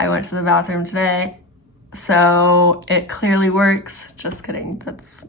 I went to the bathroom today, so it clearly works. Just kidding,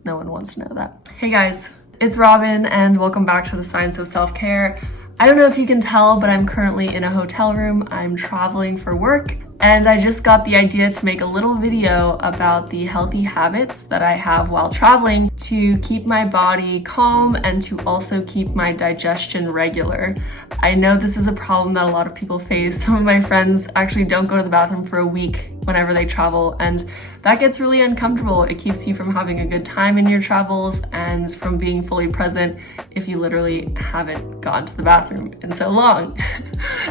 no one wants to know that. Hey guys, it's Robin and welcome back to the Science of Self-Care. I don't know if you can tell, but I'm currently in a hotel room. I'm traveling for work, and I just got the idea to make a little video about the healthy habits that I have while traveling to keep my body calm and to also keep my digestion regular. I know this is a problem that a lot of people face. Some of my friends actually don't go to the bathroom for a week whenever they travel, and that gets really uncomfortable. It keeps you from having a good time in your travels and from being fully present if you literally haven't gone to the bathroom in so long.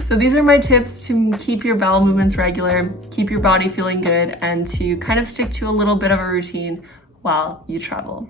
So these are my tips to keep your bowel movements regular, keep your body feeling good, and to kind of stick to a little bit of a routine while you travel.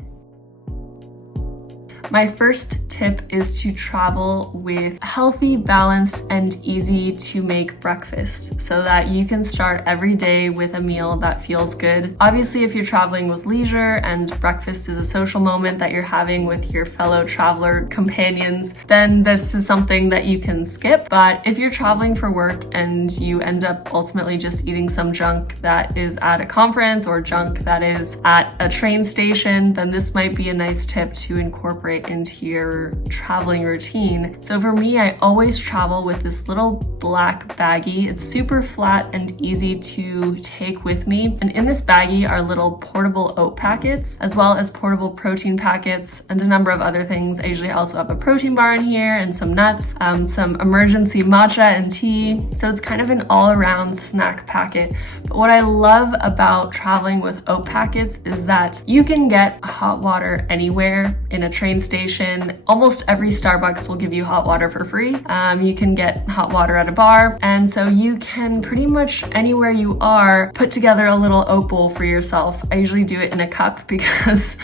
My first tip is to travel with healthy, balanced, and easy to make breakfast so that you can start every day with a meal that feels good. Obviously, if you're traveling with leisure and breakfast is a social moment that you're having with your fellow traveler companions, then this is something that you can skip. But if you're traveling for work and you end up ultimately just eating some junk that is at a conference or junk that is at a train station, then this might be a nice tip to incorporate into your traveling routine. So for me, I always travel with this little black baggie. It's super flat and easy to take with me. And in this baggie are little portable oat packets, as well as portable protein packets and a number of other things. I usually also have a protein bar in here and some nuts, some emergency matcha and tea. So it's kind of an all-around snack packet. But what I love about traveling with oat packets is that you can get hot water anywhere in a train station. Almost every Starbucks will give you hot water for free. You can get hot water at a bar, and so you can pretty much anywhere you are put together a little oat bowl for yourself. I usually do it in a cup because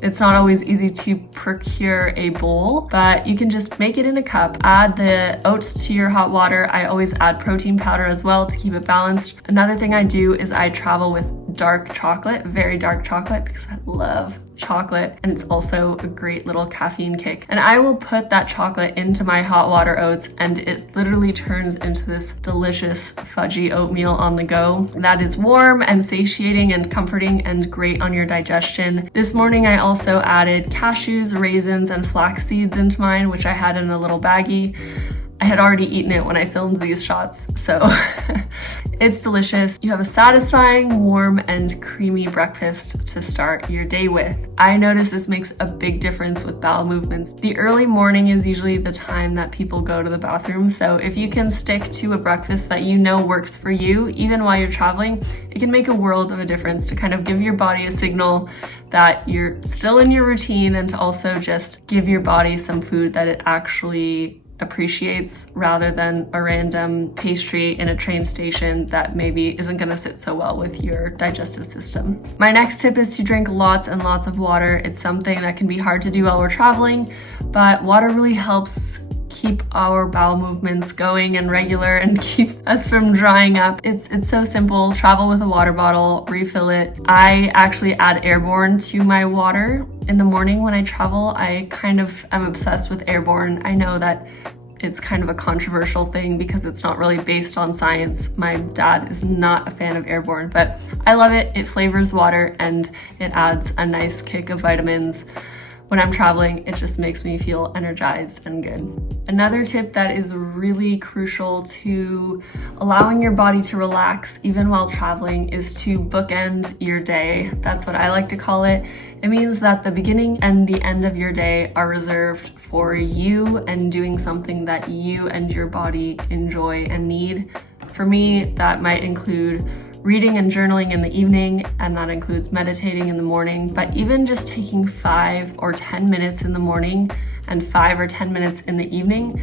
it's not always easy to procure a bowl, but you can just make it in a cup, add the oats to your hot water. I always add protein powder as well to keep it balanced. Another thing I do is I travel with dark chocolate, very dark chocolate, because I love chocolate, and it's also a great little caffeine kick. And I will put that chocolate into my hot water oats, and it literally turns into this delicious fudgy oatmeal on the go that is warm and satiating and comforting and great on your digestion. This morning I also added cashews, raisins, and flax seeds into mine, which I had in a little baggie. I had already eaten it when I filmed these shots, so it's delicious. You have a satisfying, warm, and creamy breakfast to start your day with. I notice this makes a big difference with bowel movements. The early morning is usually the time that people go to the bathroom, so if you can stick to a breakfast that you know works for you, even while you're traveling, it can make a world of a difference to kind of give your body a signal that you're still in your routine, and to also just give your body some food that it actually appreciates, rather than a random pastry in a train station that maybe isn't going to sit so well with your digestive system. My next tip is to drink lots and lots of water. It's something that can be hard to do while we're traveling, but water really helps keep our bowel movements going and regular and keeps us from drying up. It's so simple. Travel with a water bottle, refill it. I actually add Airborne to my water in the morning when I travel. I kind of am obsessed with Airborne. I know that it's kind of a controversial thing because it's not really based on science. My dad is not a fan of Airborne, but I love it. It flavors water and it adds a nice kick of vitamins. When I'm traveling, it just makes me feel energized and good. Another tip that is really crucial to allowing your body to relax even while traveling is to bookend your day. That's what I like to call it. It means that the beginning and the end of your day are reserved for you and doing something that you and your body enjoy and need. For me, that might include reading and journaling in the evening, and that includes meditating in the morning, but even just taking 5 or 10 minutes in the morning and 5 or 10 minutes in the evening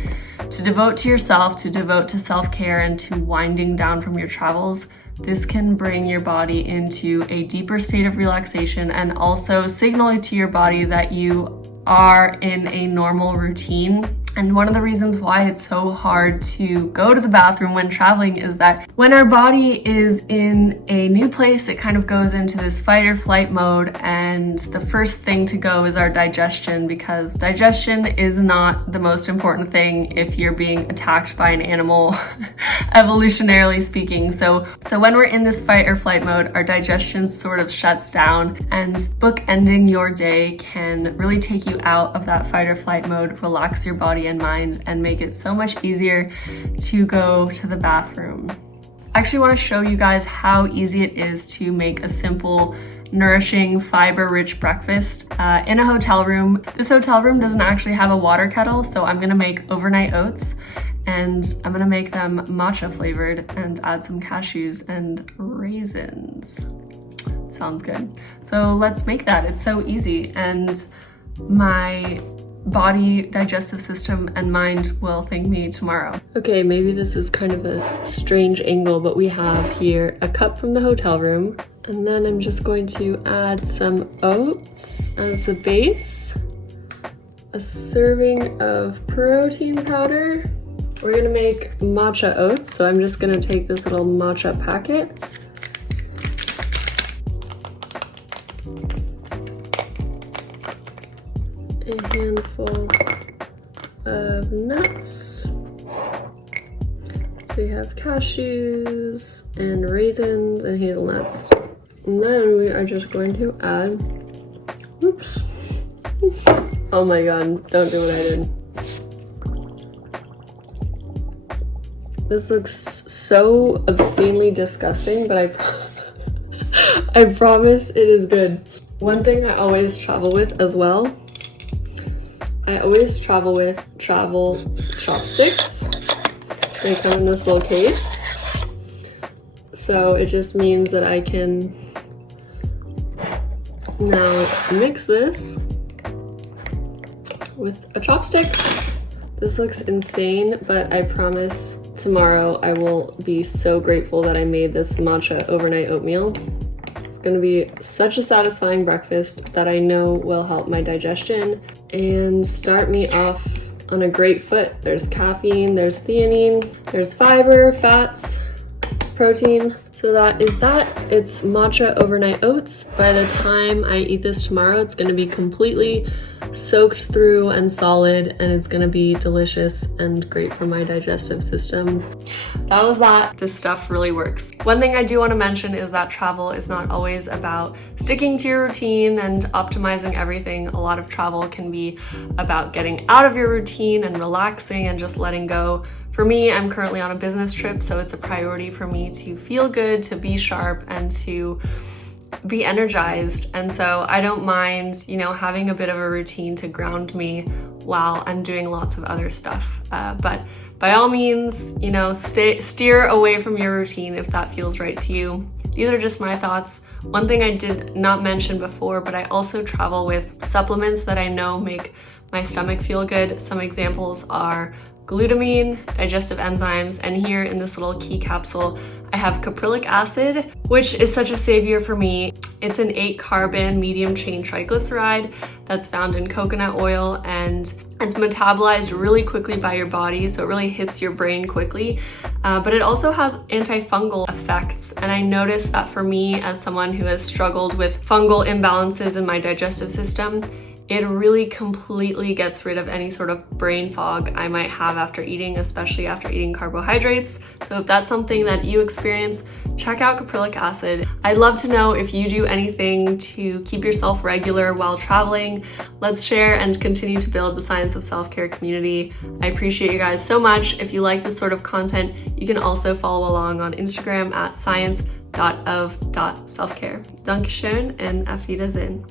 to devote to yourself, to devote to self-care and to winding down from your travels. This can bring your body into a deeper state of relaxation and also signal to your body that you are in a normal routine And one of the reasons why it's so hard to go to the bathroom when traveling is that when our body is in a new place, it kind of goes into this fight or flight mode, and the first thing to go is our digestion, because digestion is not the most important thing if you're being attacked by an animal, evolutionarily speaking. So when we're in this fight or flight mode, our digestion sort of shuts down, and bookending your day can really take you out of that fight or flight mode, relax your body and mind, and make it so much easier to go to the bathroom. I actually want to show you guys how easy it is to make a simple, nourishing, fiber-rich breakfast in a hotel room. This hotel room doesn't actually have a water kettle, so I'm gonna make overnight oats, and I'm gonna make them matcha flavored and add some cashews and raisins. Sounds good. So let's make that. It's so easy, and my body, digestive system, and mind will thank me tomorrow. Okay, maybe this is kind of a strange angle, but we have here a cup from the hotel room, and then I'm just going to add some oats as the base, a serving of protein powder. We're gonna make matcha oats, so I'm just gonna take this little matcha packet, a handful of nuts. So we have cashews and raisins and hazelnuts. And then we are just going to add, oops. Oh my god, don't do what I did. This looks so obscenely disgusting, but I promise it is good. One thing I always travel with as well, I always travel with travel chopsticks. They come in this little case. So it just means that I can now mix this with a chopstick. This looks insane, but I promise tomorrow I will be so grateful that I made this matcha overnight oatmeal. It's gonna be such a satisfying breakfast that I know will help my digestion and start me off on a great foot. There's caffeine, there's theanine, there's fiber, fats, protein. So that is that. It's matcha overnight oats. By the time I eat this tomorrow, it's gonna be completely soaked through and solid, and it's gonna be delicious and great for my digestive system. That was that. This stuff really works. One thing I do want to mention is that travel is not always about sticking to your routine and optimizing everything. A lot of travel can be about getting out of your routine and relaxing and just letting go. For me, I'm currently on a business trip, so it's a priority for me to feel good, to be sharp, and to be energized. And so I don't mind, having a bit of a routine to ground me while I'm doing lots of other stuff. But by all means, steer away from your routine if that feels right to you. These are just my thoughts. One thing I did not mention before, but I also travel with supplements that I know make my stomach feel good. Some examples are glutamine, digestive enzymes, and here in this little key capsule, I have caprylic acid, which is such a savior for me. It's an 8-carbon medium chain triglyceride that's found in coconut oil, and it's metabolized really quickly by your body, so it really hits your brain quickly. But it also has antifungal effects, and I noticed that for me, as someone who has struggled with fungal imbalances in my digestive system, it really completely gets rid of any sort of brain fog I might have after eating, especially after eating carbohydrates. So if that's something that you experience, check out caprylic acid. I'd love to know if you do anything to keep yourself regular while traveling. Let's share and continue to build the Science of Self-Care community. I appreciate you guys so much. If you like this sort of content, you can also follow along on Instagram at science.of.selfcare. Dankeschön and auf Wiedersehen.